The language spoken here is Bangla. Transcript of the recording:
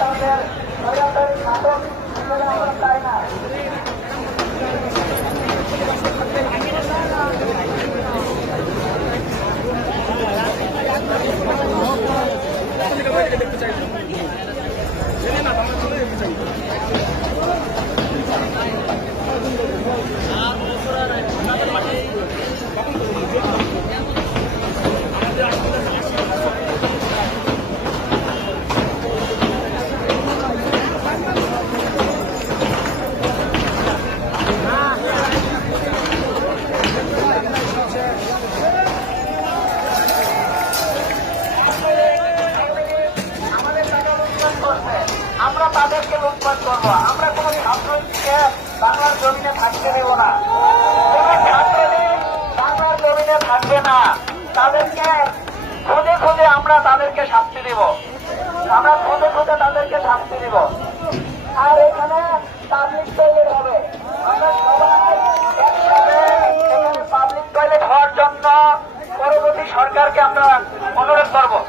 তাদের নৈরাচারিক নাটক আমরা চাই না। আমরা তাদেরকে লুটপাট করবো। আমরা কোন ছাত্রলীগকে বাংলার জমিনে থাকতে দেব না। কোন ছাত্রলীগ বাংলার জমিনে থাকবে না। তাদেরকে খুঁজে খুঁজে আমরা তাদেরকে শাস্তি দিব। আমরা খুঁজে খুঁজে তাদেরকে শাস্তি দিব। আর এখানে পাবলিক টয়লেট হবে। আমরা সবাই একসাথে এখানে পাবলিক টয়লেট হওয়ার জন্য পরবর্তী সরকারকে আমরা অনুরোধ করবো।